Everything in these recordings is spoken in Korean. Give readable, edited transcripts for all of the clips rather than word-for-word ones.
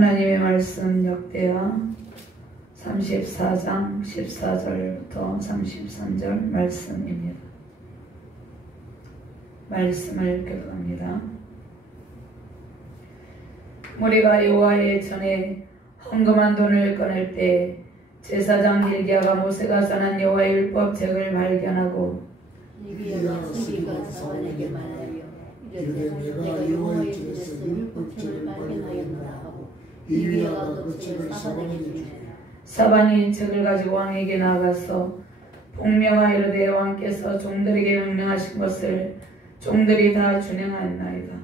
하나님의 말씀 역대하 34장 14절부터 33절 말씀입니다. 말씀을 교독합니다. 무리가 여호와의 전에 헌금한 돈을 꺼낼 때 제사장 hil기야가 모세가 전한 여호와의 율법책을 발견하고 hil기야가 무리가 사반에게 말하여 이르되 내가 여호와의 집에서 율법책을 발견하였노라 하고 hil기야가 그 책을 사반에게 주니라. 사반이 책을 가지고 왕에게 나아가서 복명하여 이르되 왕께서 종들에게 명령하신 것을 종들이 다 준행하였나이다.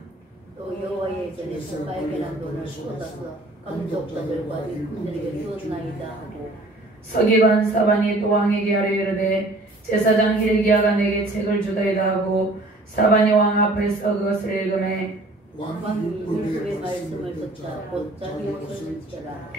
또 여호와의 전에서 발견한 돈을 쏟아서 감독자들과 일꾼들에게 주었나이다 하고 서기관 사반이 또 왕에게 하려 이르되 제사장 hil기야가 내게 책을 주더이다 하고 사반이 왕 앞에서 그것을 읽음에 왕이 율법의 말씀을 듣자 곧 자기 옷을 찢어라.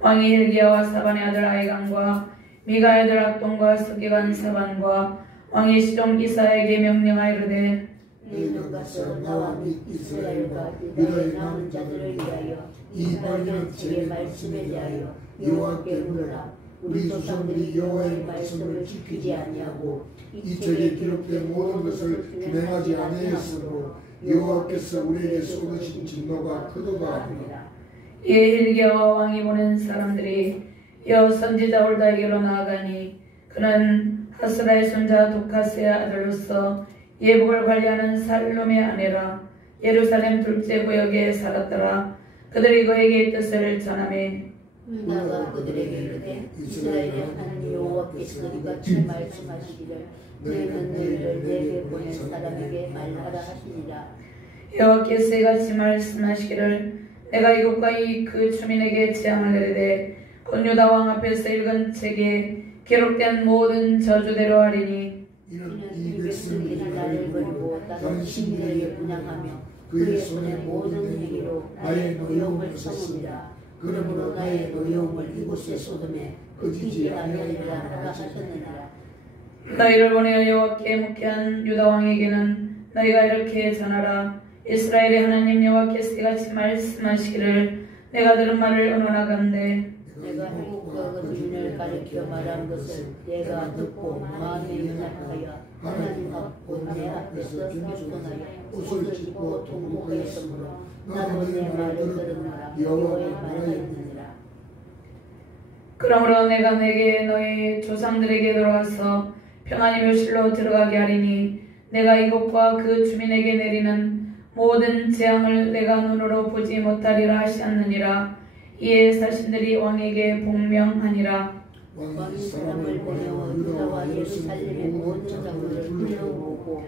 왕이 hil기야와 사반의 아들 아이간과 미가의 아들 압돈과 서기관 사반과 왕의 시종 이사에게 명령하여 이르되 너희는 가서 나와 및 이스라엘과 유다의 남은 자들을 위하여 이 발견한 책의 말씀에 대하여 여호와께 물으라. 우리 조상들이 여호와의 말씀을 지키지 아니하고 이 책에 기록된 모든 것을 준행하지 아니하였으므로 여호와께서 우리에게 쏟으신 진노가 크도다 하니라. 이에 hil기야와 왕이 보낸 사람들이 여호 선지자 올다에게로 나아가니 그는 하스라의 손자 도카스의 아들로서 예복을 관리하는 살룸의 아내라. 예루살렘 둘째 구역에 살았더라. 그들이 그에게 이 뜻을 전하매 유다가 그들에게 이르되 이스라엘의 하나님 여호와께서 이같이 말씀하시기를 너희는 너희를 내게 보낸 사람에게 말하라 하시니라. 여호와께서 이같이 말씀하시기를 내가 이곳과 그 주민에게 재앙을 내리되 곧 유다 왕 앞에서 읽은 책에 기록된 모든 저주대로 하리니 이는 이 백성들이 나를 버리고 다른 신들에게 분향하며 그의 손의 모든 행위로 나의 노여움을 삼으리라. 그러므로 나의 노여움을 이곳에 쏟음에 그치지 아니하리라 하셨느니라. 너희를 보내어 여호와께 묵회한 유다 왕에게는 너희가 이렇게 전하라. 이스라엘의 하나님 여호와께서 이같이 말씀하시기를 내가 들은 말을 언언하건대 내가 행복과 거짓을 가리켜 말한 것을 내가 듣고 마음에 연약하여 하나님 앞고 내 앞에서 겸손하여 옷을 찢고 통곡하였으므로 나도 내 말을 들으노라 여호와의 말하였느니라. 그러므로 내가 내게 너희 조상들에게 돌아가서 평안히 묘실로 들어가게 하리니 내가 이곳과 그 주민에게 내리는 모든 재앙을 내가 눈으로 보지 못하리라 하셨느니라. 이에 사신들이 왕에게 복명하니라. 왕이 사람을 보내어 유다와 예루살렘의 모든 장로를 불러오고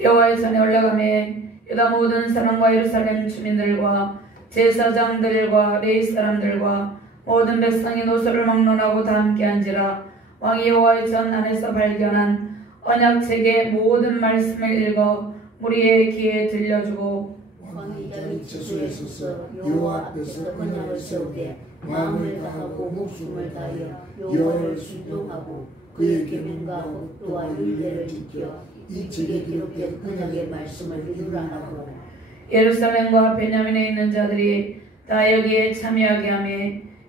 여호와의 전에 올라가매 유다 모든 사람과 예루살렘 주민들과 제사장들과 레위 사람들과 모든 백성이 노소를 막론하고 다 함께한지라. 왕이 여호와의 전 안에서 발견한 언약책의 모든 말씀을 읽어 무리의 귀에 들려주고 왕이 자기 처소에 서서 여호와 앞에서 언약을 세우되 마음을 다하고 목숨을 다하여 여호와를 순종하고 그의 계명과 법도와 율례를 지켜 이 책에 기록된 언약의 말씀을 이루라 하고 예루살렘과 베냐민에 있는 자들이 다 여기에 참여하게 하며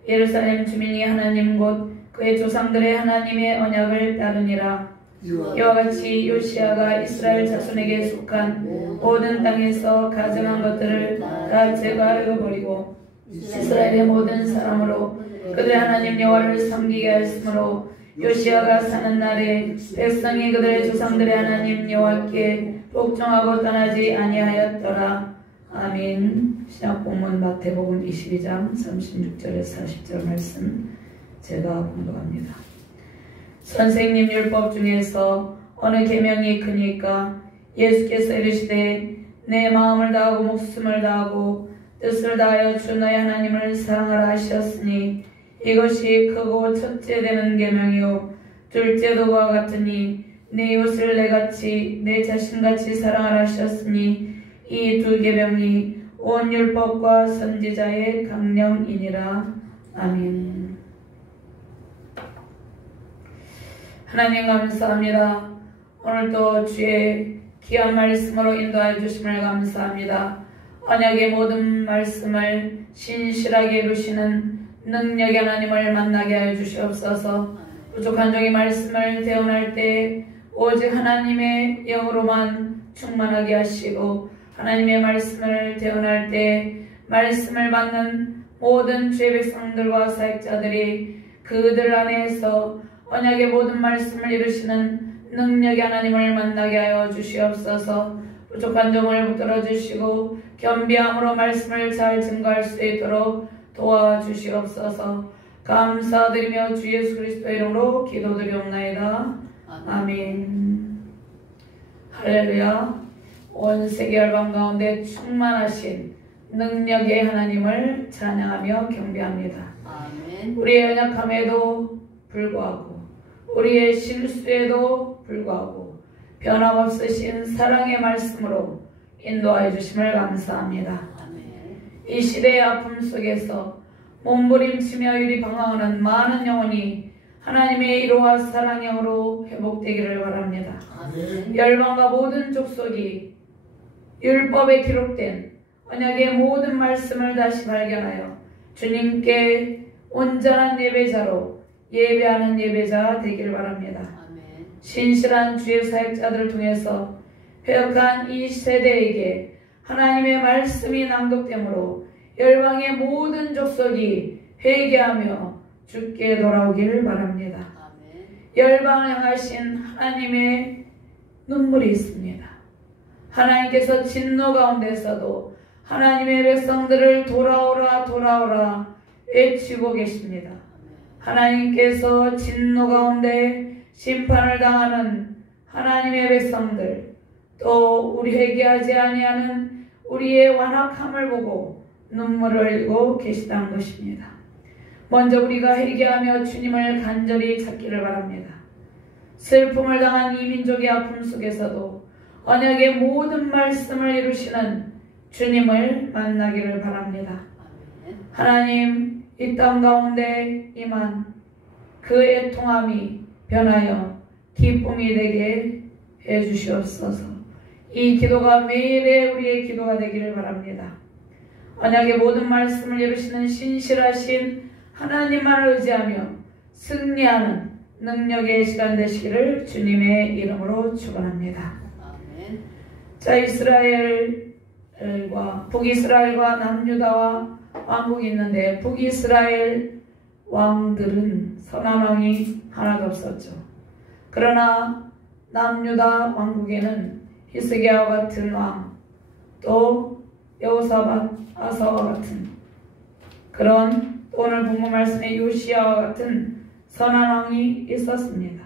예루살렘 주민이 하나님 곧 그의 조상들의 하나님의 언약을 따르니라. 이와 같이 요시야가 이스라엘 자손에게 속한 모든 땅에서 가증한 것들을 다 제거하여 버리고 이스라엘의 모든 사람으로 그들의 하나님 여호와를 섬기게 하였으므로 요시야가 사는 날에 백성이 그들의 조상들의 하나님 여호와께 복종하고 떠나지 아니하였더라. 아멘. 신약 본문 마태복음 22장 36절에서 40절 말씀 제가 공독합니다. 선생님 율법 중에서 어느 계명이 크니까? 예수께서 이르시되 내 마음을 다하고 목숨을 다하고 뜻을 다하여 주 너의 하나님을 사랑하라 하셨으니 이것이 크고 첫째 되는 계명이요 둘째도 그와 같으니 내 이웃을 내같이 내 자신같이 사랑하라 하셨으니 이 두 계명이 온 율법과 선지자의 강령이니라. 아멘. 하나님 감사합니다. 오늘도 주의 귀한 말씀으로 인도하여 주심을 감사합니다. 언약의 모든 말씀을 신실하게 이루시는 능력의 하나님을 만나게 하여 주시옵소서. 부족한 종의 말씀을 대언할 때 오직 하나님의 영으로만 충만하게 하시고, 하나님의 말씀을 대언할 때 말씀을 받는 모든 주의 백성들과 사역자들이 그들 안에서 언약의 모든 말씀을 이루시는 능력의 하나님을 만나게 하여 주시옵소서. 부족한 종을 붙들어 주시고 겸비함으로 말씀을 잘 증거할 수 있도록 도와주시옵소서. 감사드리며 주 예수 그리스도의 이름으로 기도드리옵나이다. 아멘. 할렐루야. 온 세계 열방 가운데 충만하신 능력의 하나님을 찬양하며 경배합니다. 아멘. 우리의 연약함에도 불구하고, 우리의 실수에도 불구하고 변함없으신 사랑의 말씀으로 인도하여 주심을 감사합니다. 아멘. 이 시대의 아픔 속에서 몸부림치며 이리 방황하는 많은 영혼이 하나님의 이로와 사랑형으로 회복되기를 바랍니다. 아멘. 열방과 모든 족속이 율법에 기록된 언약의 모든 말씀을 다시 발견하여 주님께 온전한 예배자로 예배하는 예배자 되기를 바랍니다. 아멘. 신실한 주의 사역자들을 통해서 회역한 이 세대에게 하나님의 말씀이 낭독되므로 열방의 모든 족속이 회개하며 주께 돌아오기를 바랍니다. 아멘. 열방을 향하신 하나님의 눈물이 있습니다. 하나님께서 진노 가운데서도 하나님의 백성들을 돌아오라 돌아오라 외치고 계십니다. 하나님께서 진노 가운데 심판을 당하는 하나님의 백성들, 또 우리 회개하지 아니하는 우리의 완악함을 보고 눈물을 흘리고 계시다는 것입니다. 먼저 우리가 회개하며 주님을 간절히 찾기를 바랍니다. 슬픔을 당한 이 민족의 아픔 속에서도 언약의 모든 말씀을 이루시는 주님을 만나기를 바랍니다. 하나님, 이 땅 가운데 임한 그 애통함이 변하여 기쁨이 되게 해주시옵소서. 이 기도가 매일의 우리의 기도가 되기를 바랍니다. 언약의 모든 말씀을 이루시는 신실하신 하나님만 의지하며 승리하는 능력의 시간 되시기를 주님의 이름으로 축원합니다. 아멘. 자, 이스라엘과 북이스라엘과 남유다와 왕국이 있는데, 북이스라엘 왕들은 선한 왕이 하나도 없었죠. 그러나 남유다 왕국에는 히스기야와 같은 왕, 또 여호사밧, 아사와 같은 그런, 오늘 본문 말씀의 요시야와 같은 선한 왕이 있었습니다.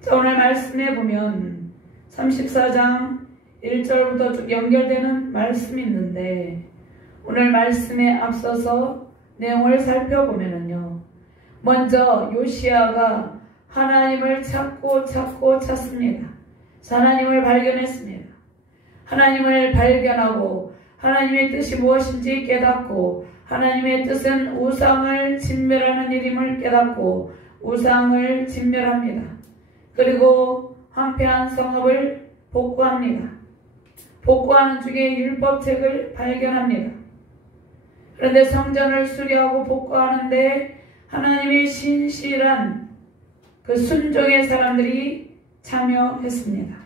자, 오늘 말씀에 보면 34장 1절부터 쭉 연결되는 말씀이 있는데, 오늘 말씀에 앞서서 내용을 살펴보면요, 먼저 요시야가 하나님을 찾고 찾습니다. 하나님을 발견했습니다. 하나님을 발견하고 하나님의 뜻이 무엇인지 깨닫고, 하나님의 뜻은 우상을 진멸하는 일임을 깨닫고 우상을 진멸합니다. 그리고 황폐한 성읍을 복구합니다. 복구하는 중에 율법책을 발견합니다. 그런데 성전을 수리하고 복구하는데 하나님의 신실한 그 순종의 사람들이 참여했습니다.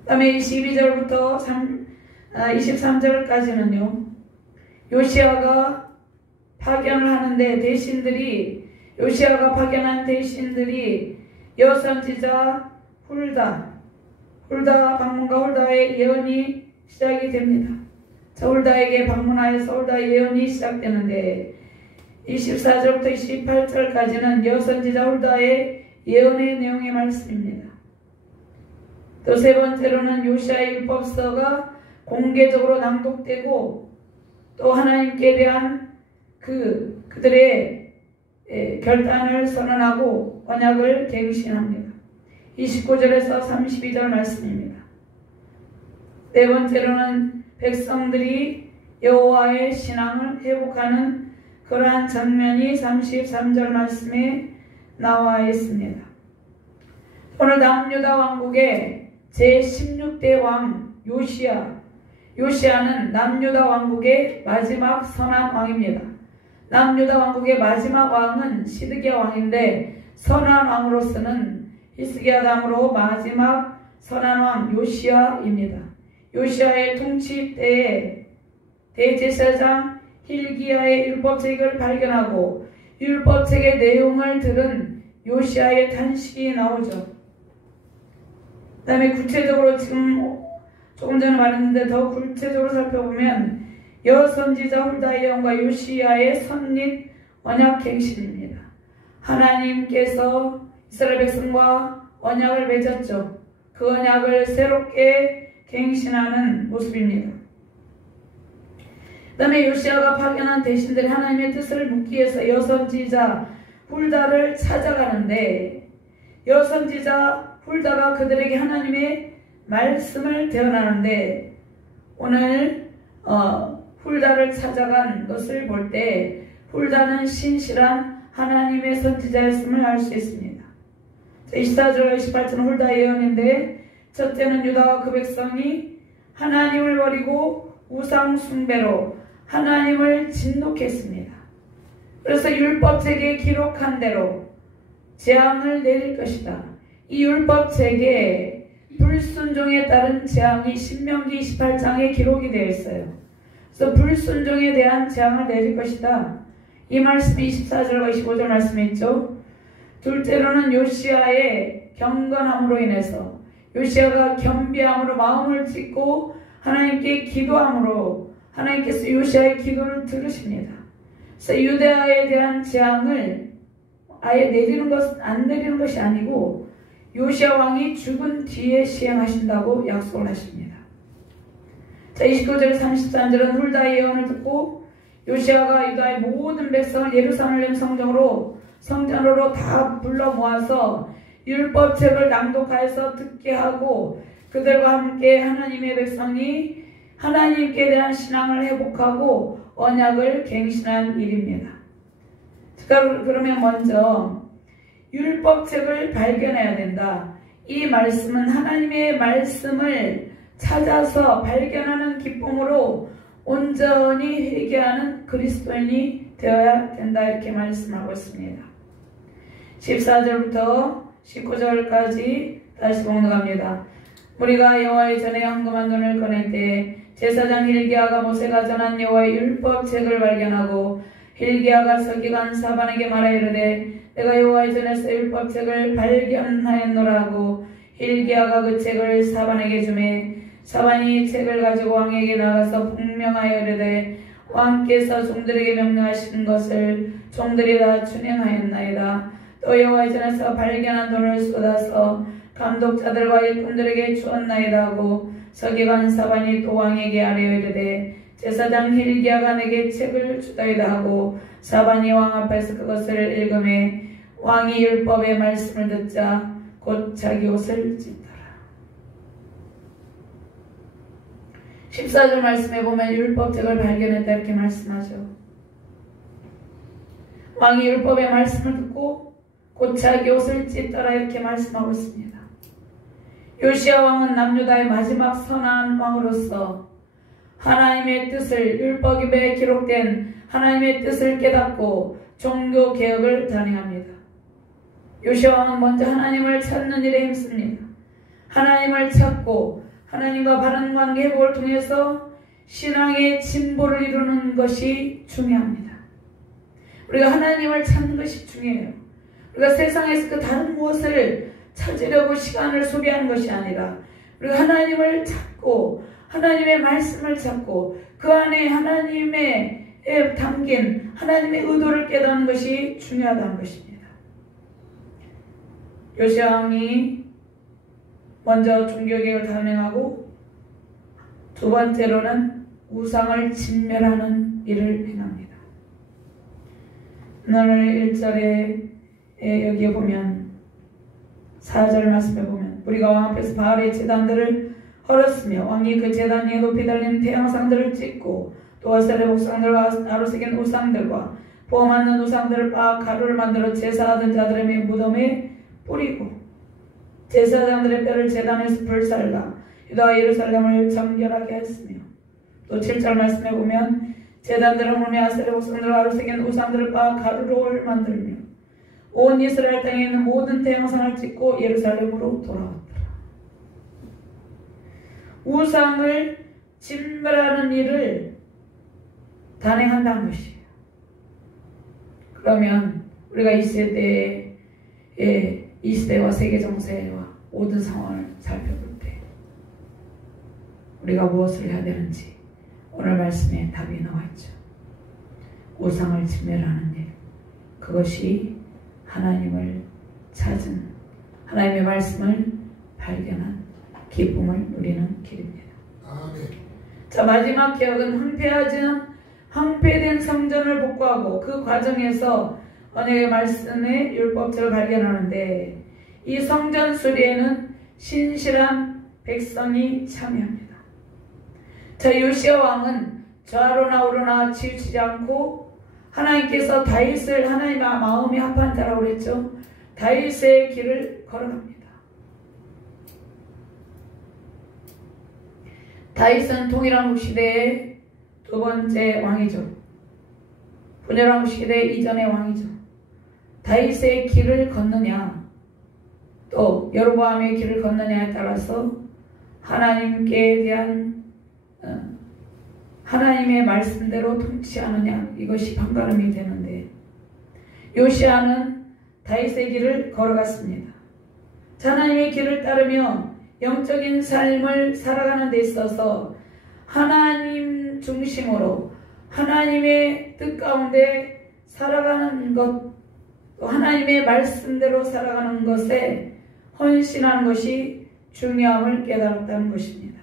그 다음에 22절부터 23절까지는요, 요시야가 파견을 하는데 요시야가 파견한 대신들이 여선지자 훌다 방문과 훌다의 예언이 시작이 됩니다. 자, 훌다에게 방문하여서 훌다의 예언이 시작되는데 24절부터 28절까지는 여선지자 훌다의 예언의 내용의 말씀입니다. 또 세 번째로는 요시야의 율법서가 공개적으로 낭독되고, 또 하나님께 대한 그들의 결단을 선언하고 언약을 갱신합니다. 29절에서 32절 말씀입니다. 네 번째로는 백성들이 여호와의 신앙을 회복하는 그러한 장면이 33절 말씀에 나와 있습니다. 오늘 남유다 왕국의 제16대 왕 요시아는 남유다 왕국의 마지막 선한 왕입니다. 남유다 왕국의 마지막 왕은 시드기야 왕인데 선한 왕으로서는 히스기야 다음으로 마지막 선한 왕 요시아입니다. 요시아의 통치 때에 대제사장 hil기야의 율법책을 발견하고 율법책의 내용을 들은 요시아의 탄식이 나오죠. 그 다음에 구체적으로 지금 조금 전에 말했는데 더 구체적으로 살펴보면 여선지자 훌다이언과 요시아의 선릿 언약갱신입니다. 하나님께서 이스라엘 백성과 언약을 맺었죠. 그 언약을 새롭게 갱신하는 모습입니다. 그 다음에 요시아가 파견한 대신들이 하나님의 뜻을 묻기 위해서 여선지자 훌다를 찾아가는데 여선지자 훌다가 그들에게 하나님의 말씀을 대언하는데 오늘 훌다를 찾아간 것을 볼 때 훌다는 신실한 하나님의 선지자였음을 알 수 있습니다. 24절 28절은 훌다의 예언인데 첫째는 유다와 그 백성이 하나님을 버리고 우상 숭배로 하나님을 진노했습니다. 그래서 율법책에 기록한 대로 재앙을 내릴 것이다. 이 율법책에 불순종에 따른 재앙이 신명기 28장에 기록이 되어 있어요. 그래서 불순종에 대한 재앙을 내릴 것이다. 이 말씀이 24절과 25절 말씀에 있죠. 둘째로는 요시아의 경건함으로 인해서 요시아가 겸비함으로 마음을 찢고 하나님께 기도함으로 하나님께서 요시아의 기도를 들으십니다. 그래서 유대아에 대한 재앙을 아예 안 내리는 것이 아니고 요시아 왕이 죽은 뒤에 시행하신다고 약속을 하십니다. 자, 29절 33절은 훌다의 예언을 듣고 요시아가 유다의 모든 백성을 예루살렘 성전으로 다 불러 모아서 율법책을 낭독하여서 듣게 하고 그들과 함께 하나님의 백성이 하나님께 대한 신앙을 회복하고 언약을 갱신한 일입니다. 그러면 먼저 율법책을 발견해야 된다. 이 말씀은 하나님의 말씀을 찾아서 발견하는 기쁨으로 온전히 회개하는 그리스도인이 되어야 된다. 이렇게 말씀하고 있습니다. 14절부터 19절까지 다시 봉독합니다. 우리가 여호와의 전에 헌금한 돈을 꺼낼 때 제사장 hil기야가 모세가 전한 여호와의 율법책을 발견하고 hil기야가 서기관 사반에게 말하 이르되 내가 여호와의 전에서 율법책을 발견하였노라 하고 hil기야가 그 책을 사반에게 주매 사반이 책을 가지고 왕에게 나가서 분명하여 이르되 왕께서 종들에게 명령하신 것을 종들이 다 준행하였나이다. 또 여호와의 전에서 발견한 돈을 쏟아서 감독자들과 일꾼들에게 주었나이다 하고 서기관 사반이 또 왕에게 아뢰어 이르되 제사장 hil기야가 내게 책을 주다이다 하고 사반이 왕 앞에서 그것을 읽음에 왕이 율법의 말씀을 듣자 곧 자기 옷을 찢더라. 14절 말씀에 보면 율법책을 발견했다 이렇게 말씀하죠. 왕이 율법의 말씀을 듣고 곧 자기 옷을 찢더라 이렇게 말씀하고 있습니다. 요시아 왕은 남유다의 마지막 선한 왕으로서 하나님의 뜻을 율법에 기록된 하나님의 뜻을 깨닫고 종교 개혁을 단행합니다. 요시아 왕은 먼저 하나님을 찾는 일에 힘씁니다. 하나님을 찾고 하나님과 바른 관계 회복을 통해서 신앙의 진보를 이루는 것이 중요합니다. 우리가 하나님을 찾는 것이 중요해요. 우리가 세상에서 그 다른 무엇을 찾으려고 시간을 소비하는 것이 아니라 우리가 하나님을 찾고 하나님의 말씀을 찾고 그 안에 하나님의 담긴 하나님의 의도를 깨닫는 것이 중요하다는 것입니다. 요시아 왕이 먼저 종교개혁을 단행하고 두 번째로는 우상을 진멸하는 일을 행합니다. 오늘 1절에 여기에 보면 4절 말씀에 보면 우리가 왕 앞에서 바알의 제단들을 헐었으며 왕이 그 제단 위에 높이 달린 태양상들을 찍고 또 아세라 목상들과 나로 새긴 우상들과 보험하는 우상들을 빻아 가루를 만들어 제사하던 자들의 무덤에 뿌리고 제사장들의 뼈를 제단에서 불살라 유다와 예루살렘을 정결하게 했으며 또 7절 말씀에 보면 제단들을 하물며 아세라 목상들을 가로 새긴 우상들을 빻아 가루를 만들며 온 이스라엘 땅에 있는 모든 대형상을 찍고 예루살렘으로 돌아왔더라. 우상을 진멸하는 일을 단행한다는 것이에요. 그러면 우리가 이 시대와 세계 정세와 모든 상황을 살펴볼 때 우리가 무엇을 해야 되는지 오늘 말씀에 답이 나와 있죠. 우상을 진멸하는 일, 그것이 하나님을 찾은, 하나님의 말씀을 발견한 기쁨을 누리는 길입니다. 아멘. 자, 마지막 개혁은 황폐된 성전을 복구하고 그 과정에서 언약의 말씀의 율법책을 발견하는데, 이 성전 수리에는 신실한 백성이 참여합니다. 자, 요시야 왕은 좌로나 우로나 치우치지 않고 하나님께서 다윗을 하나님의 마음이 합한 자라고 그랬죠. 다윗의 길을 걸어갑니다. 다윗은 통일왕국 시대의 두 번째 왕이죠. 분열왕국 시대 이전의 왕이죠. 다윗의 길을 걷느냐 또 여로보암의 길을 걷느냐에 따라서 하나님께 대한 하나님의 말씀대로 통치하느냐, 이것이 판가름이 되는데, 요시야는 다윗의 길을 걸어갔습니다. 하나님의 길을 따르며 영적인 삶을 살아가는 데 있어서 하나님 중심으로 하나님의 뜻 가운데 살아가는 것, 또 하나님의 말씀대로 살아가는 것에 헌신하는 것이 중요함을 깨달았다는 것입니다.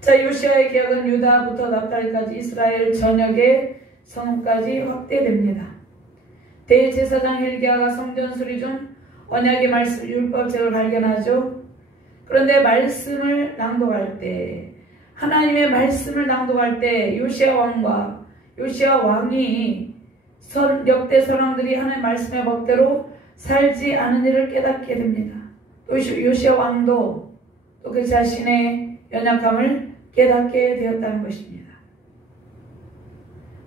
자, 요시야의 개혁은 유다부터 납달리까지 이스라엘 전역의 성까지 확대됩니다. 대제사장 힐기야가 성전 수리 중 언약의 말씀 율법책을 발견하죠. 그런데 말씀을 낭독할 때, 하나님의 말씀을 낭독할 때 요시야 왕이 역대 선왕들이 하나님의 말씀의 법대로 살지 않은 일을 깨닫게 됩니다. 또 요시야 왕도 또 그 자신의 연약함을 깨닫게 되었다는 것입니다.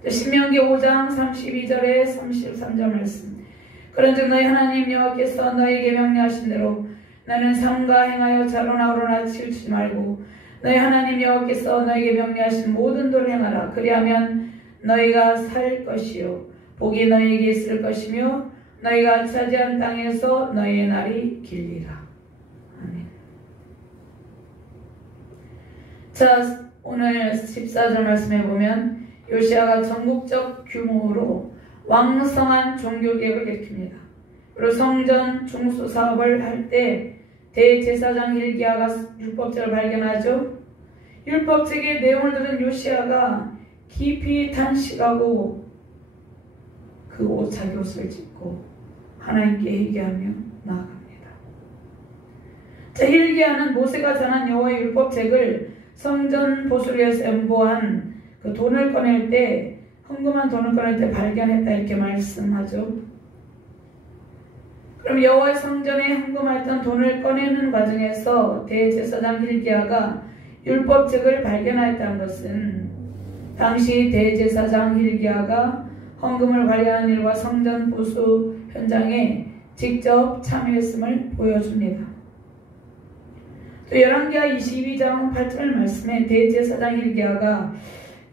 신명기 5장 32절에 33절 말씀. 그런즉 너희 하나님 여호와께서 너희에게 명령하신 대로 나는 삼가 행하여 좌로나 우로나 치우치지 말고 너희 하나님 여호와께서 너희에게 명령하신 모든 도를 행하라. 그리하면 너희가 살 것이요 복이 너희에게 있을 것이며 너희가 차지한 땅에서 너희의 날이 길리라. 아멘. 자, 오늘 14절 말씀에 보면 요시야가 전국적 규모로 왕성한 종교개혁을 일으킵니다. 그리고 성전 중수 사업을 할 때 대제사장 힐기야가 율법책을 발견하죠. 율법책의 내용을 들은 요시야가 깊이 탄식하고 자기 옷을 찢고 하나님께 회개하며 나아갑니다. 자, 힐기야는 모세가 전한 여호와의 율법책을 성전 보수리에서 연보한 그 돈을 꺼낼 때, 헌금한 돈을 꺼낼 때 발견했다, 이렇게 말씀하죠. 그럼 여호와의 성전에 헌금했던 돈을 꺼내는 과정에서 대제사장 힐기야가 율법책을 발견하였다는 것은 당시 대제사장 힐기야가 헌금을 관리하는 일과 성전 보수 현장에 직접 참여했음을 보여줍니다. 또 열왕기하 22장 8절 말씀에 대제사장 힐기야가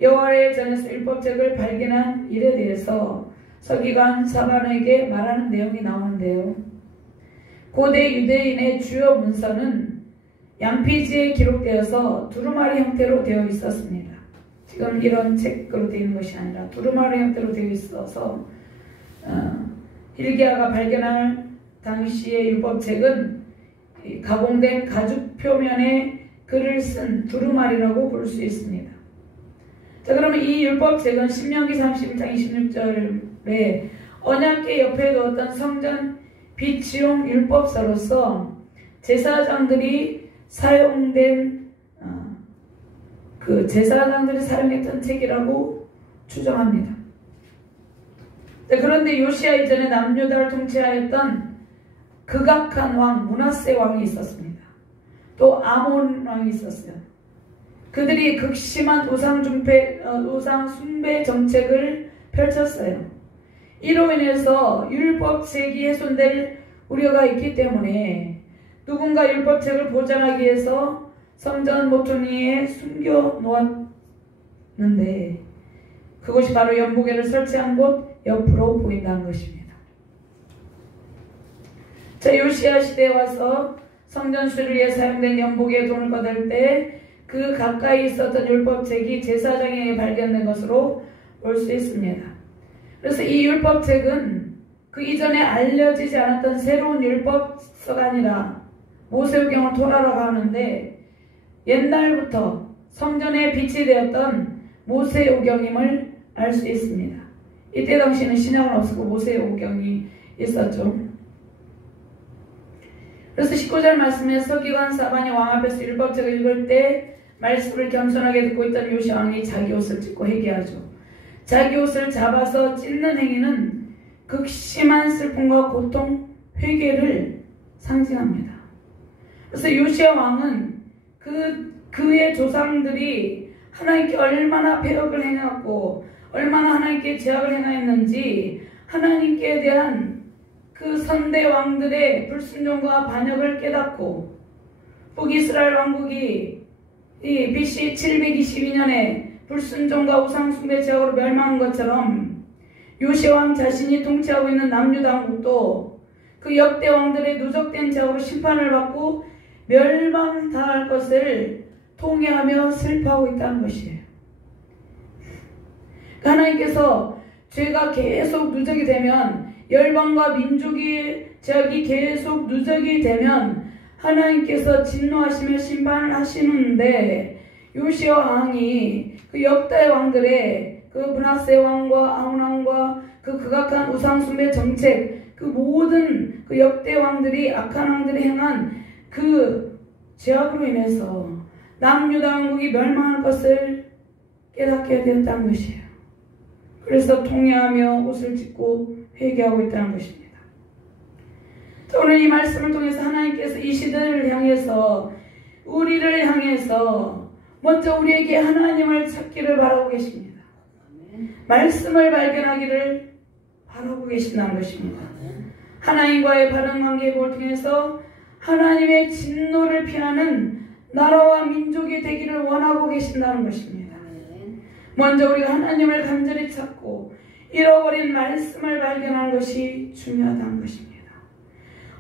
여호와의 전에서 율법책을 발견한 일에 대해서 서기관 사반에게 말하는 내용이 나오는데요. 고대 유대인의 주요 문서는 양피지에 기록되어서 두루마리 형태로 되어 있었습니다. 지금 이런 책으로 되어 있는 것이 아니라 두루마리 형태로 되어 있어서 힐기야가 발견할 당시의 율법책은 가공된 가죽 표면에 글을 쓴 두루마리라고 볼 수 있습니다. 자, 그러면 이 율법책은 신명기 31장 26절에 언약궤 옆에 두었던 성전 비치용 율법서로서 제사장들이 사용된 제사장들이 사용했던 책이라고 추정합니다. 자, 그런데 요시야 이전에 남유다를 통치하였던 극악한 왕 므낫세 왕이 있었습니다. 또 아몬 왕이 있었어요. 그들이 극심한 우상 숭배 정책을 펼쳤어요. 이로 인해서 율법책이 훼손될 우려가 있기 때문에 누군가 율법책을 보존하기 위해서 성전 모퉁이에 숨겨 놓았는데 그것이 바로 연보궤를 설치한 곳 옆으로 보인다는 것입니다. 자, 요시야 시대에 와서 성전 수리에 사용된 연보궤에 돈을 거둘 때 그 가까이 있었던 율법책이 제사장에게 발견된 것으로 볼 수 있습니다. 그래서 이 율법책은 그 이전에 알려지지 않았던 새로운 율법서가 아니라 모세오경을 토라라고 하는데 옛날부터 성전에 비치되었던 모세오경임을 알 수 있습니다. 이때 당시에는 신약은 없었고 모세오경이 있었죠. 그래서 19절 말씀에 서기관 사반이 왕 앞에서 율법책을 읽을 때 말씀을 겸손하게 듣고 있던 요시야 왕이 자기 옷을 찢고 회개하죠. 자기 옷을 잡아서 찢는 행위는 극심한 슬픔과 고통, 회개를 상징합니다. 그래서 요시야 왕은 그의 조상들이 하나님께 얼마나 배역을 행했고 얼마나 하나님께 제약을 행하였는지 하나님께 대한 그 선대 왕들의 불순종과 반역을 깨닫고 북이스라엘 왕국이 이 BC 722년에 불순종과 우상숭배 제약으로 멸망한 것처럼 요시야 왕 자신이 통치하고 있는 남유다 왕국도 그 역대 왕들의 누적된 제약으로 심판을 받고 멸망당할 것을 통회하며 슬퍼하고 있다는 것이에요. 하나님께서 죄가 계속 누적이 되면 열방과 민족의 제약이 계속 누적이 되면 하나님께서 진노하시며 심판을 하시는데 요시야 왕이 그 역대 왕들의 그 므낫세 왕과 아몬 왕과 그 극악한 우상숭배 정책 그 모든 그 역대 왕들이 악한 왕들이 행한 그 제약으로 인해서 남유다 왕국이 멸망할 것을 깨닫게 되었다는 것이에요. 그래서 통회하며 옷을 찢고 회개하고 있다는 것입니다. 오늘 이 말씀을 통해서 하나님께서 이 시대를 향해서 우리를 향해서 먼저 우리에게 하나님을 찾기를 바라고 계십니다. 말씀을 발견하기를 바라고 계신다는 것입니다. 하나님과의 바른 관계를 통해서 하나님의 진노를 피하는 나라와 민족이 되기를 원하고 계신다는 것입니다. 먼저 우리가 하나님을 간절히 찾고 잃어버린 말씀을 발견하는 것이 중요하다는 것입니다.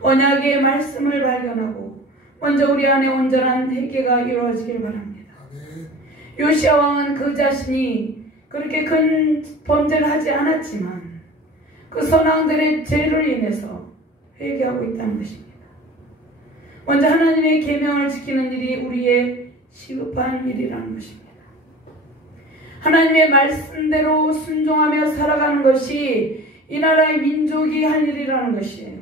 언약의 말씀을 발견하고 먼저 우리 안에 온전한 회개가 이루어지길 바랍니다. 요시야 왕은 그 자신이 그렇게 큰 범죄를 하지 않았지만 그 선왕들의 죄를 인해서 회개하고 있다는 것입니다. 먼저 하나님의 계명을 지키는 일이 우리의 시급한 일이라는 것입니다. 하나님의 말씀대로 순종하며 살아가는 것이 이 나라의 민족이 할 일이라는 것이에요.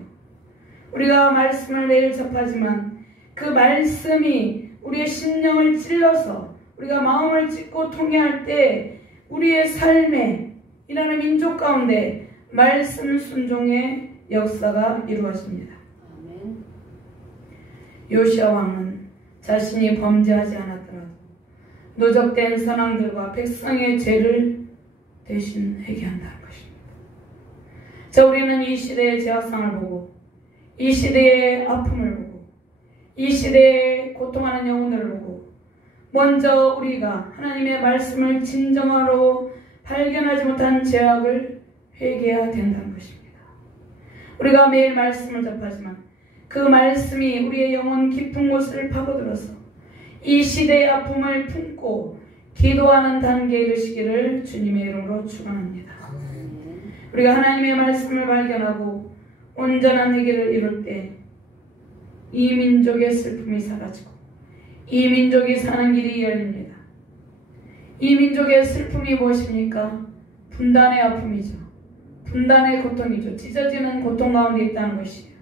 우리가 말씀을 매일 접하지만 그 말씀이 우리의 심령을 찔러서 우리가 마음을 찢고 통회할 때 우리의 삶에 이 나라 민족 가운데 말씀 순종의 역사가 이루어집니다. 요시야 왕은 자신이 범죄하지 않았더라도 누적된 선왕들과 백성의 죄를 대신 회개한다는 것입니다. 자, 우리는 이 시대의 죄악상을 보고 이 시대의 아픔을 보고 이 시대의 고통하는 영혼들을 보고 먼저 우리가 하나님의 말씀을 진정으로 발견하지 못한 죄악을 회개해야 된다는 것입니다. 우리가 매일 말씀을 접하지만 그 말씀이 우리의 영혼 깊은 곳을 파고들어서 이 시대의 아픔을 품고 기도하는 단계에 이르시기를 주님의 이름으로 축원합니다. 우리가 하나님의 말씀을 발견하고 온전한 회개를 이룰 때 이 민족의 슬픔이 사라지고 이 민족이 사는 길이 열립니다. 이 민족의 슬픔이 무엇입니까? 분단의 아픔이죠. 분단의 고통이죠. 찢어지는 고통 가운데 있다는 것이에요.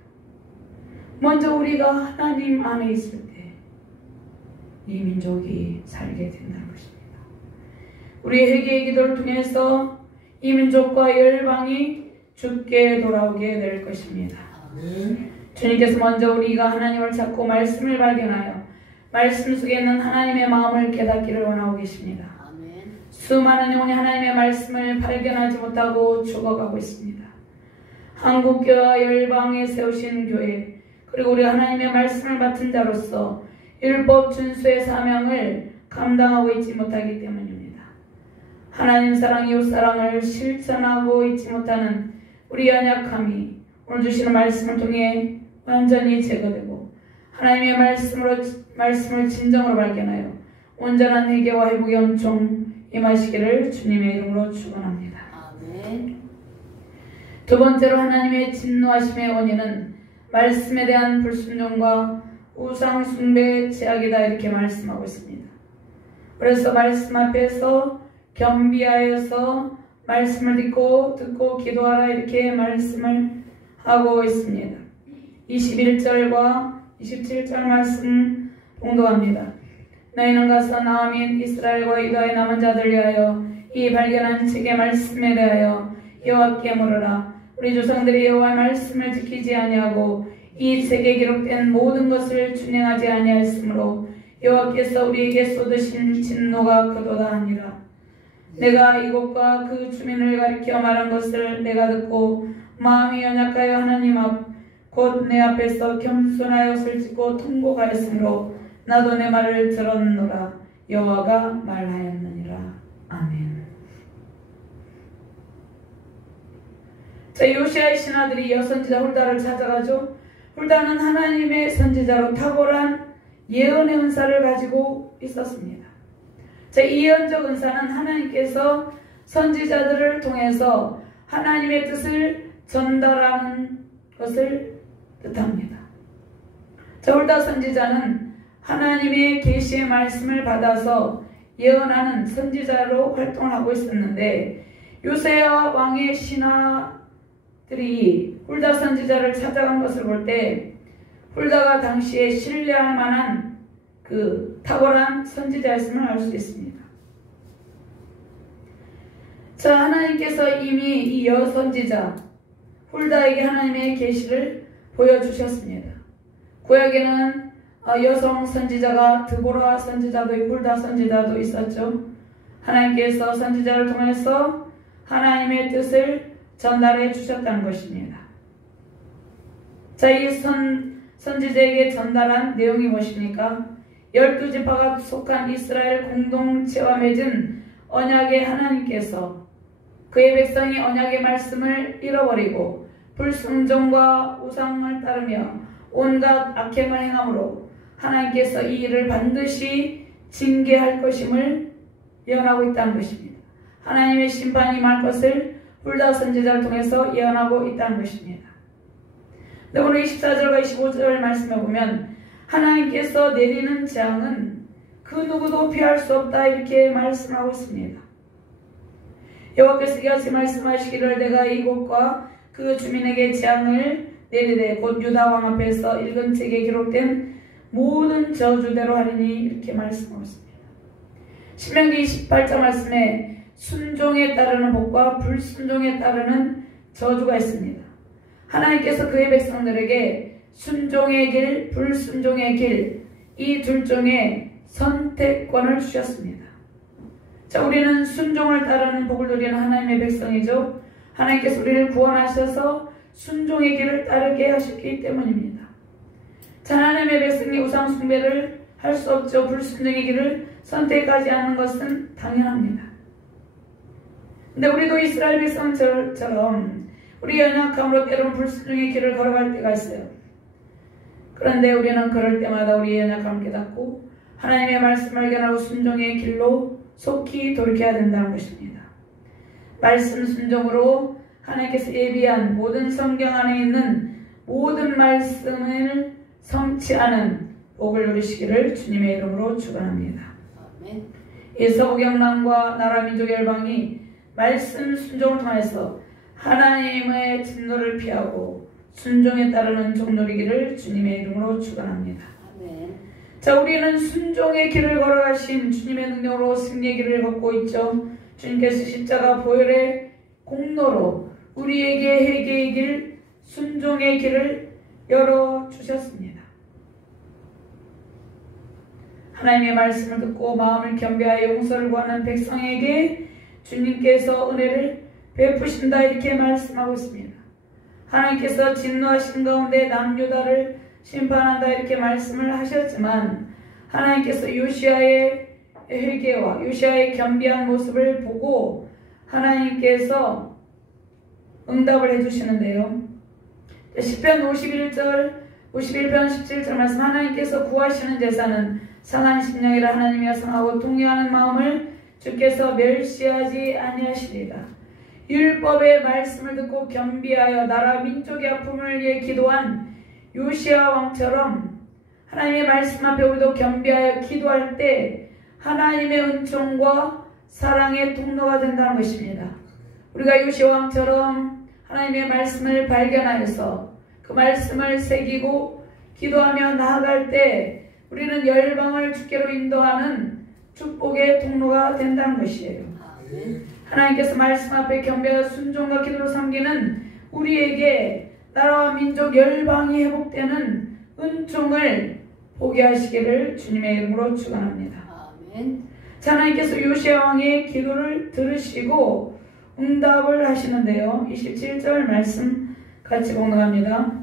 먼저 우리가 하나님 안에 있을 때 이 민족이 살게 된다는 것입니다. 우리의 회개의 기도를 통해서 이 민족과 열방이 주께 돌아오게 될 것입니다. 주님께서 먼저 우리가 하나님을 찾고 말씀을 발견하여 말씀 속에 있는 하나님의 마음을 깨닫기를 원하고 계십니다. 아멘. 수많은 영혼이 하나님의 말씀을 발견하지 못하고 죽어가고 있습니다. 한국교회와 열방에 세우신 교회, 그리고 우리가 하나님의 말씀을 맡은 자로서 율법 준수의 사명을 감당하고 있지 못하기 때문입니다. 하나님 사랑, 이웃 사랑을 실천하고 있지 못하는 우리 연약함이 오늘 주시는 말씀을 통해 완전히 제거되고 하나님의 말씀을 진정으로 발견하여 온전한 회개와 회복의 은총 임하시기를 주님의 이름으로 축원합니다. 아멘. 두 번째로 하나님의 진노하심의 원인은 말씀에 대한 불순종과 우상 숭배의 죄악이다 이렇게 말씀하고 있습니다. 그래서 말씀 앞에서 겸비하여서 말씀을 듣고 기도하라 이렇게 말씀을 하고 있습니다. 21절과 27절 말씀 봉독합니다. 너희는 가서 나와 및 이스라엘과 유다의 남은 자들 위하여 이 발견한 책의 말씀에 대하여 여호와께 물으라. 우리 조상들이 여호와의 말씀을 지키지 아니하고 이 책에 기록된 모든 것을 준행하지 아니하였으므로 여호와께서 우리에게 쏟으신 진노가 그도다 하니라. 내가 이곳과 그 주민을 가리켜 말한 것을 내가 듣고 마음이 연약하여 하나님 앞 곧 내 앞에서 겸손하여 슬찍고 통곡하였으므로 나도 내 말을 들었노라. 여호와가 말하였느니라. 아멘. 자, 요시아의 신하들이 여선지자 훌다를 찾아가죠. 훌다는 하나님의 선지자로 탁월한 예언의 은사를 가지고 있었습니다. 자, 이 예언적 은사는 하나님께서 선지자들을 통해서 하나님의 뜻을 전달하는 것을 뜻합니다. 자, 훌다 선지자는 하나님의 계시의 말씀을 받아서 예언하는 선지자로 활동을 하고 있었는데 요새와 왕의 신하들이 훌다 선지자를 찾아간 것을 볼 때 훌다가 당시에 신뢰할 만한 그 탁월한 선지자였음을 알 수 있습니다. 자, 하나님께서 이미 이 여선지자 훌다에게 하나님의 계시를 보여주셨습니다. 구약에는 여성 선지자가 드보라 선지자도 있고 훌다 선지자도 있었죠. 하나님께서 선지자를 통해서 하나님의 뜻을 전달해 주셨다는 것입니다. 자, 이 선지자에게 전달한 내용이 무엇입니까? 12지파가 속한 이스라엘 공동체와 맺은 언약의 하나님께서 그의 백성이 언약의 말씀을 잃어버리고 불순종과 우상을 따르며 온갖 악행을 행함으로 하나님께서 이 일을 반드시 징계할 것임을 예언하고 있다는 것입니다. 하나님의 심판이 임할 것을 훌다 선지자를 통해서 예언하고 있다는 것입니다. 근데 오늘 24절과 25절 말씀에 보면 하나님께서 내리는 재앙은 그 누구도 피할 수 없다 이렇게 말씀하고 있습니다. 여호와께서 이같이 말씀하시기를 내가 이곳과 그 주민에게 재앙을 내리되 곧 유다 왕 앞에서 읽은 책에 기록된 모든 저주대로 하리니 이렇게 말씀하고 있습니다. 신명기 28장 말씀에 순종에 따르는 복과 불순종에 따르는 저주가 있습니다. 하나님께서 그의 백성들에게 순종의 길, 불순종의 길, 이 둘 중에 선택권을 주셨습니다. 자, 우리는 순종을 따르는 복을 누리는 하나님의 백성이죠. 하나님께서 우리를 구원하셔서 순종의 길을 따르게 하셨기 때문입니다. 자, 하나님의 백성이 우상 숭배를 할 수 없죠. 불순종의 길을 선택하지 않는 것은 당연합니다. 근데 우리도 이스라엘 백성처럼 우리 연약함으로 때로는 불순종의 길을 걸어갈 때가 있어요. 그런데 우리는 그럴 때마다 우리의 연약함을 깨닫고 하나님의 말씀을 발견하고 순종의 길로 속히 돌이켜야 된다는 것입니다. 말씀 순종으로 하나님께서 예비한 모든 성경 안에 있는 모든 말씀을 성취하는 복을 누리시기를 주님의 이름으로 축원합니다. 아멘. 이 서구경남과 나라 민족 열방이 말씀 순종을 통해서 하나님의 진노를 피하고 순종에 따르는 종누리기를 주님의 이름으로 축원합니다. 아멘. 자, 우리는 순종의 길을 걸어가신 주님의 능력으로 승리의 길을 걷고 있죠. 주님께서 십자가 보혈의 공로로 우리에게 회개의 길, 순종의 길을 열어주셨습니다. 하나님의 말씀을 듣고 마음을 겸비하여 용서를 구하는 백성에게 주님께서 은혜를 베푸신다 이렇게 말씀하고 있습니다. 하나님께서 진노하신 가운데 남유다를 심판한다 이렇게 말씀을 하셨지만 하나님께서 요시아의 회개와 요시아의 겸비한 모습을 보고 하나님께서 응답을 해주시는데요. 시편 51편 17절 말씀 하나님께서 구하시는 제사는 상한 심령이라 하나님이여 상하고 통회하는 마음을 주께서 멸시하지 아니하시리라. 율법의 말씀을 듣고 겸비하여 나라 민족의 아픔을 위해 기도한 요시아 왕처럼 하나님의 말씀 앞에 우리도 겸비하여 기도할 때 하나님의 은총과 사랑의 통로가 된다는 것입니다. 우리가 요시아 왕처럼 하나님의 말씀을 발견하여서 그 말씀을 새기고 기도하며 나아갈 때 우리는 열방을 주께로 인도하는 축복의 통로가 된다는 것이에요. 하나님께서 말씀 앞에 겸비하여 순종과 기도로 섬기는 우리에게 나라와 민족 열방이 회복되는 은총을 보게 하시기를 주님의 이름으로 축원합니다. 아멘. 하나님께서 요시아 왕의 기도를 들으시고 응답을 하시는데요. 27절 말씀 같이 공독합니다.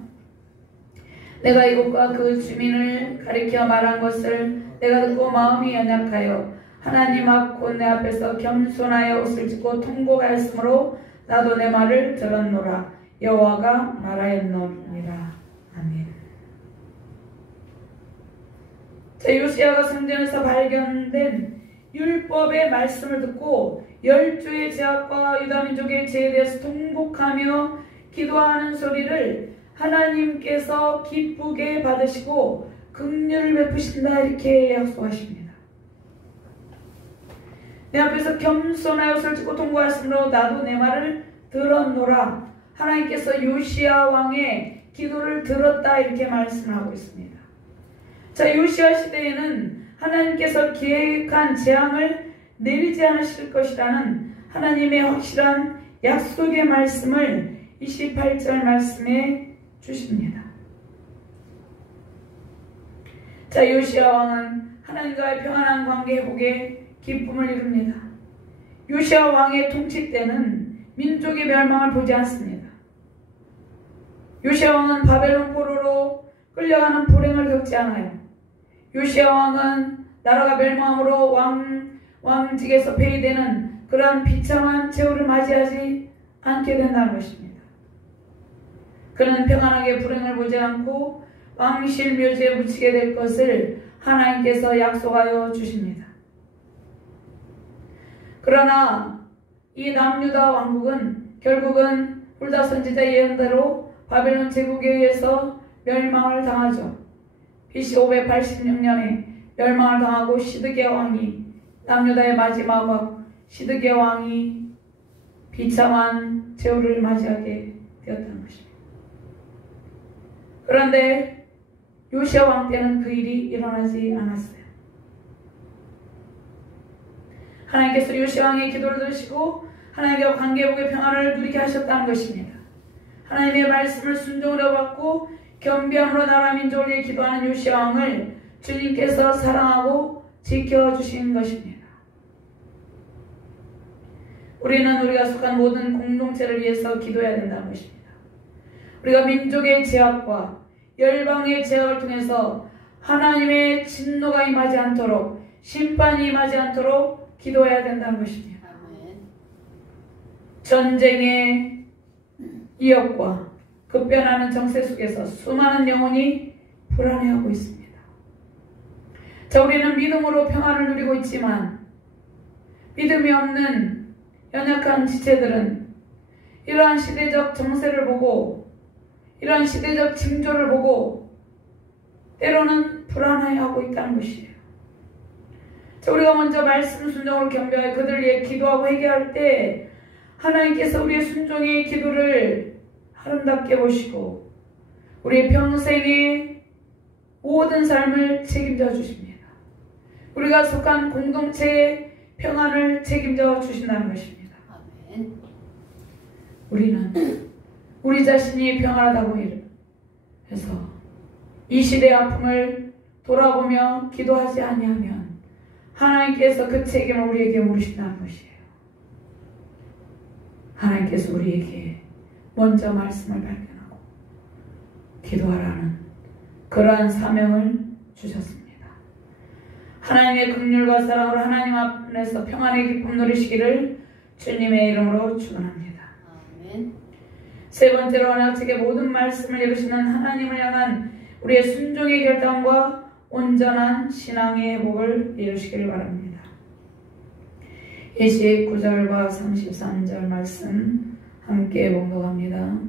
내가 이곳과 그 주민을 가리켜 말한 것을 내가 듣고 마음이 연약하여 하나님 앞 곧 내 앞에서 겸손하여 옷을 찢고 통곡하였으므로 나도 내 말을 들었노라. 여호와가 말하였노니라. 아멘. 요시아가 성전에서 발견된 율법의 말씀을 듣고 열주의 제약과 유다민족의 죄에 대해서 통곡하며 기도하는 소리를 하나님께서 기쁘게 받으시고 긍휼을 베푸신다 이렇게 약속하십니다. 내 앞에서 겸손하여 옷을 찢고 통곡하였으므로 나도 내 말을 들었노라. 하나님께서 요시아 왕의 기도를 들었다 이렇게 말씀하고 있습니다. 요시아 시대에는 하나님께서 계획한 재앙을 내리지 않으실 것이라는 하나님의 확실한 약속의 말씀을 28절 말씀에 주십니다. 요시아 왕은 하나님과의 평안한 관계 회복에 기쁨을 이룹니다. 요시아 왕의 통치 때는 민족의 멸망을 보지 않습니다. 요시아 왕은 바벨론 포로로 끌려가는 불행을 겪지 않아요. 요시아 왕은 나라가 멸망으로 왕직에서 폐위되는 그러한 비참한 최후를 맞이하지 않게 된다는 것입니다. 그는 평안하게 불행을 보지 않고 왕실 묘지에 묻히게 될 것을 하나님께서 약속하여 주십니다. 그러나 이 남유다 왕국은 결국은 훌다 선지자 예언대로 바벨론 제국에 의해서 멸망을 당하죠. BC 586년에 멸망을 당하고 시드기야 왕이 남유다의 마지막 왕 시드기야 왕이 비참한 최후를 맞이하게 되었다는 것입니다. 그런데 요시아 왕 때는 그 일이 일어나지 않았어요. 하나님께서 요시아 왕의 기도를 들으시고 하나님과 관계복의 평안을 누리게 하셨다는 것입니다. 하나님의 말씀을 순종으로 받고 겸비함으로 나라 민족을 위해 기도하는 요시아 왕을 주님께서 사랑하고 지켜주신 것입니다. 우리는 우리가 속한 모든 공동체를 위해서 기도해야 된다는 것입니다. 우리가 민족의 제약과 열방의 제약을 통해서 하나님의 진노가 임하지 않도록 심판이 임하지 않도록 기도해야 된다는 것입니다. 전쟁의 이역과 급변하는 정세 속에서 수많은 영혼이 불안해하고 있습니다. 우리는 믿음으로 평안을 누리고 있지만 믿음이 없는 연약한 지체들은 이러한 시대적 정세를 보고 이러한 시대적 징조를 보고 때로는 불안해하고 있다는 것이에요. 우리가 먼저 말씀 순종으로 겸비하여 그들을 위해 기도하고 회개할 때 하나님께서 우리의 순종의 기도를 아름답게 보시고 우리의 평생의 모든 삶을 책임져 주십니다. 우리가 속한 공동체의 평안을 책임져 주신다는 것입니다. 아멘. 우리는 우리 자신이 평안하다고 해서 이 시대의 아픔을 돌아보며 기도하지 아니하면 하나님께서 그 책임을 우리에게 물으신다는 것이에요. 하나님께서 우리에게 먼저 말씀을 발견하고 기도하라는 그러한 사명을 주셨습니다. 하나님의 긍휼과 사랑으로 하나님 앞에서 평안의 기쁨 누리시기를 주님의 이름으로 축원합니다. 아멘. 세 번째로 언약책의 모든 말씀을 이루시는 하나님을 향한 우리의 순종의 결단과 온전한 신앙의 회복을 이루시기를 바랍니다. 29절과 33절 말씀 함께 봉독합니다.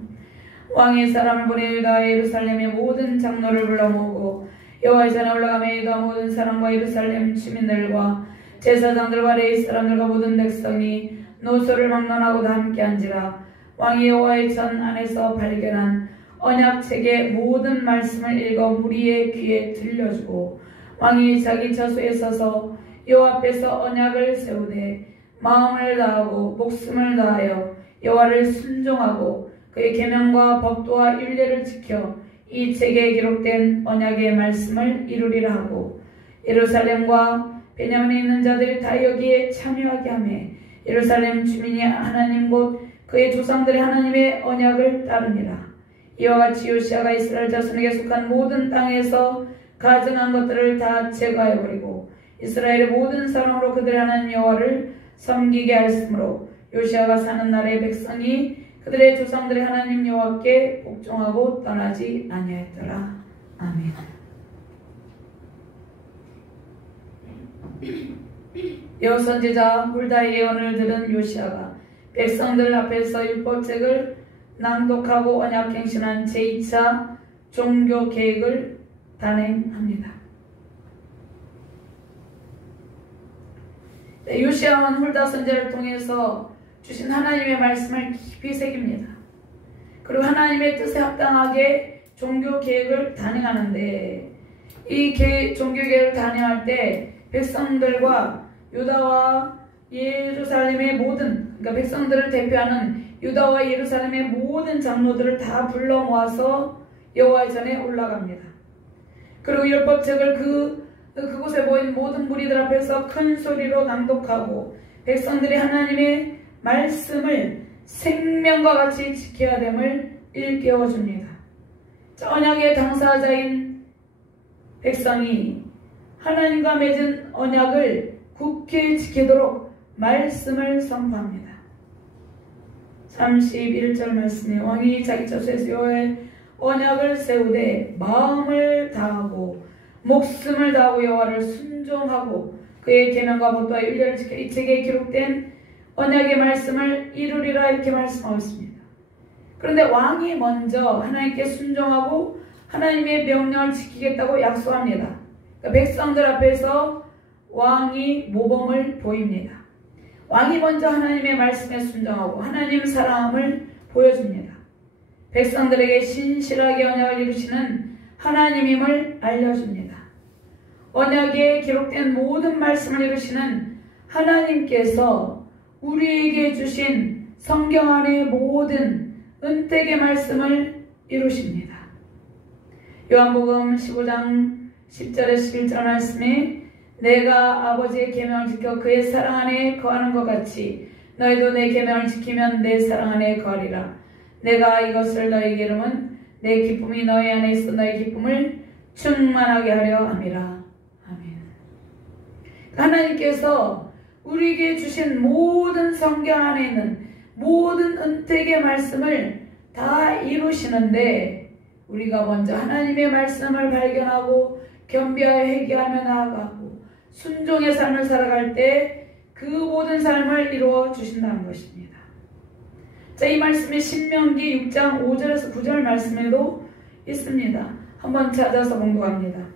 왕이 사람을 보내 유다 예루살렘의 모든 장로를 불러 모으고 여호와의 전에 올라가며 유다 모든 사람과 예루살렘 주민들과 제사장들과 레위 사람들과 모든 백성이 노소를 막론하고 다 함께 앉으라. 왕이 여호와의 전 안에서 발견한 언약책의 모든 말씀을 읽어 무리의 귀에 들려주고 왕이 자기 처소에 서서 여호와 앞에서 언약을 세우되 마음을 다하고 목숨을 다하여 여호와를 순종하고 그의 계명과 법도와 율례를 지켜 이 책에 기록된 언약의 말씀을 이루리라 하고 예루살렘과 베냐민에 있는 자들이 다 여기에 참여하게 하며 예루살렘 주민이 하나님 곧 그의 조상들의 하나님의 언약을 따르니라. 이와 같이 요시아가 이스라엘 자손에게 속한 모든 땅에서 가증한 것들을 다 제거해버리고 이스라엘의 모든 사람으로 그들의 하나님 여호와를 섬기게 하였으므로 요시아가 사는 날의 백성이 그들의 조상들의 하나님 여호와께 복종하고 떠나지 아니하였더라. 아멘. 여호와 선지자 hul다의 예언을 들은 요시아가 백성들 앞에서 율법책을 낭독하고 언약갱신한 제2차 종교개혁을 단행합니다. 요시아는 hul다 선지자를 통해서 주신 하나님의 말씀을 깊이 새깁니다. 그리고 하나님의 뜻에 합당하게 종교개혁을 단행하는데 이 종교개혁을 단행할 때 백성들과 유다와 예루살렘의 모든 그러니까 백성들을 대표하는 유다와 예루살렘의 모든 장로들을 다 불러 모아서 여호와의 전에 올라갑니다. 그리고 율법책을 그곳에 모인 모든 무리들 앞에서 큰 소리로 낭독하고 백성들이 하나님의 말씀을 생명과 같이 지켜야 됨을 일깨워줍니다. 언약의 당사자인 백성이 하나님과 맺은 언약을 굳게 지키도록 말씀을 선포합니다. 31절 말씀에 왕이 자기 처소에서 여호와의 언약을 세우되 마음을 다하고 목숨을 다하고 여호와를 순종하고 그의 계명과 법도와 율례를 지켜 이 책에 기록된 언약의 말씀을 이루리라 이렇게 말씀하고 있습니다. 그런데 왕이 먼저 하나님께 순종하고 하나님의 명령을 지키겠다고 약속합니다. 그러니까 백성들 앞에서 왕이 모범을 보입니다. 왕이 먼저 하나님의 말씀에 순종하고 하나님 사랑함을 보여줍니다. 백성들에게 신실하게 언약을 이루시는 하나님임을 알려줍니다. 언약에 기록된 모든 말씀을 이루시는 하나님께서 우리에게 주신 성경 안의 모든 은택의 말씀을 이루십니다. 요한복음 15장 10절에 11절 말씀에 내가 아버지의 계명을 지켜 그의 사랑 안에 거하는 것 같이 너희도 내 계명을 지키면 내 사랑 안에 거하리라. 내가 이것을 너희에게 이름은 내 기쁨이 너희 안에 있어 너희 기쁨을 충만하게 하려 함이라. 아멘. 하나님께서 우리에게 주신 모든 성경 안에 있는 모든 은택의 말씀을 다 이루시는데 우리가 먼저 하나님의 말씀을 발견하고 겸비하여 회개하며 나아가고 순종의 삶을 살아갈 때 그 모든 삶을 이루어 주신다는 것입니다. 자, 이 말씀이 신명기 6장 5절에서 9절 말씀에도 있습니다. 한번 찾아서 공부합니다.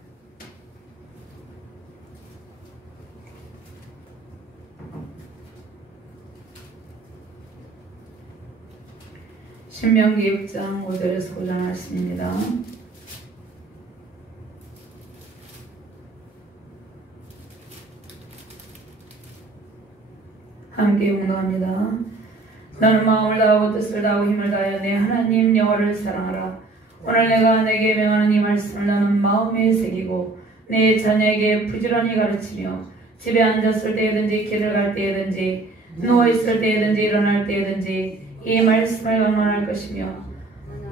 신명기 6장 5절에서 9절 말씀입니다. 함께 공부합니다. 너는 마음을 다하고 뜻을 다하고 힘을 다하여 내 하나님 여호와를 사랑하라. 오늘 내가 내게 명하는 이 말씀을 너는 마음에 새기고 내 자녀에게 부지런히 가르치며 집에 앉았을 때든지 길을 갈 때든지 누워있을 때든지 일어날 때든지 이 말씀을 강론할 것이며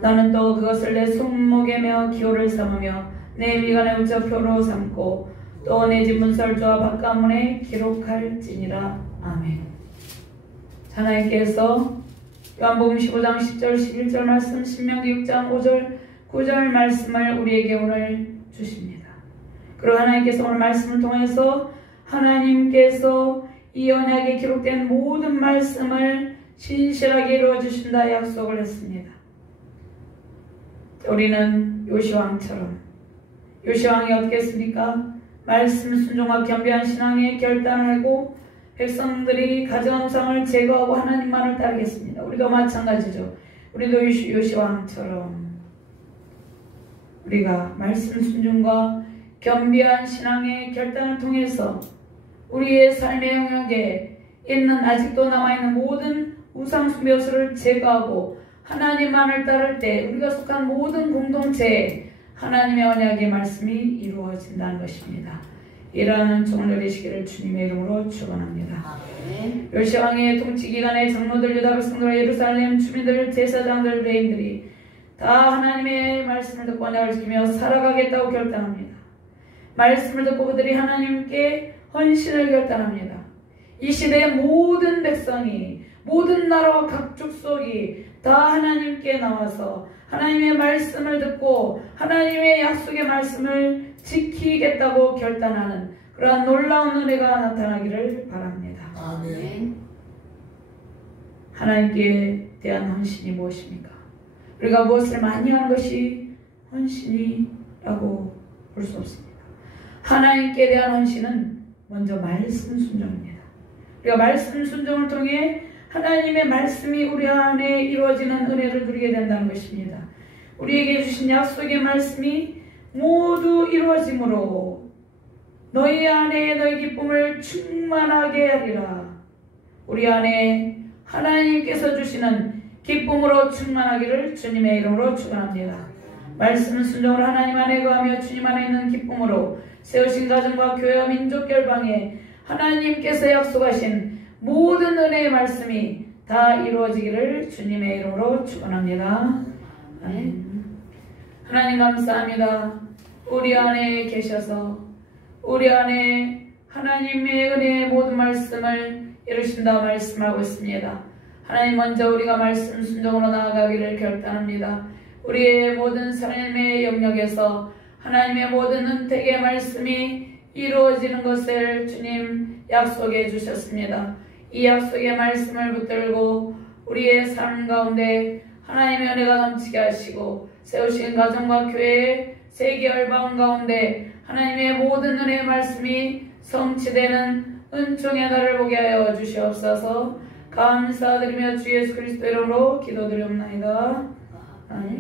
나는 또 그것을 내 손목에 메어 기호를 삼으며 내 미간에 붙여 표로 삼고 또 내 집 문설주와 바깥문에 기록할지니라. 아멘. 하나님께서 요한복음 15장 10절 11절 말씀, 신명기 6장 5절 9절 말씀을 우리에게 오늘 주십니다. 그리고 하나님께서 오늘 말씀을 통해서 하나님께서 이 언약에 기록된 모든 말씀을 신실하게 이루어주신다 약속을 했습니다. 우리는 요시왕처럼, 요시왕이 어떻게 했습니까? 말씀 순종과 겸비한 신앙에 결단을 하고 백성들이 가져온 우상을 제거하고 하나님만을 따르겠습니다. 우리도 마찬가지죠. 우리도 요시왕처럼 우리가 말씀 순종과 겸비한 신앙의 결단을 통해서 우리의 삶의 영역에 있는 아직도 남아있는 모든 우상 숭배요소를 제거하고 하나님만을 따를 때 우리가 속한 모든 공동체에 하나님의 언약의 말씀이 이루어진다는 것입니다. 이러한 종을 누리시기를 주님의 이름으로 축원합니다. 요시왕의 통치기간에 장로들, 유다 백성들, 예루살렘 주민들, 제사장들, 레인들이 다 하나님의 말씀을 듣고 언약을 지키며 살아가겠다고 결단합니다. 말씀을 듣고 그들이 하나님께 헌신을 결단합니다. 이 시대의 모든 백성이, 모든 나라와 각 족속이 다 하나님께 나와서 하나님의 말씀을 듣고 하나님의 약속의 말씀을 지키겠다고 결단하는 그러한 놀라운 은혜가 나타나기를 바랍니다. 아멘. 하나님께 대한 헌신이 무엇입니까? 우리가 무엇을 많이 하는 것이 헌신이라고 볼 수 없습니다. 하나님께 대한 헌신은 먼저 말씀 순종입니다. 우리가 말씀 순종을 통해 하나님의 말씀이 우리 안에 이루어지는 은혜를 누리게 된다는 것입니다. 우리에게 주신 약속의 말씀이 모두 이루어짐으로 너희 안에 너희 기쁨을 충만하게 하리라. 우리 안에 하나님께서 주시는 기쁨으로 충만하기를 주님의 이름으로 축원합니다. 말씀 순종을 하나님 안에 거하며 주님 안에 있는 기쁨으로 세우신 가정과 교회와 민족 결방에 하나님께서 약속하신 모든 은혜의 말씀이 다 이루어지기를 주님의 이름으로 축원합니다. 아멘. 하나님 감사합니다. 우리 안에 계셔서 우리 안에 하나님의 은혜의 모든 말씀을 이루신다 말씀하고 있습니다. 하나님, 먼저 우리가 말씀 순종으로 나아가기를 결단합니다. 우리의 모든 삶의 영역에서 하나님의 모든 은택의 말씀이 이루어지는 것을 주님 약속해 주셨습니다. 이 약속의 말씀을 붙들고 우리의 삶 가운데 하나님의 은혜가 넘치게 하시고 세우신 가정과 교회의 세계 열방 가운데 하나님의 모든 은혜의 말씀이 성취되는 은총의 날을 보게 하여 주시옵소서. 감사드리며 주 예수 그리스도 이름으로 기도드리옵나이다. 아멘.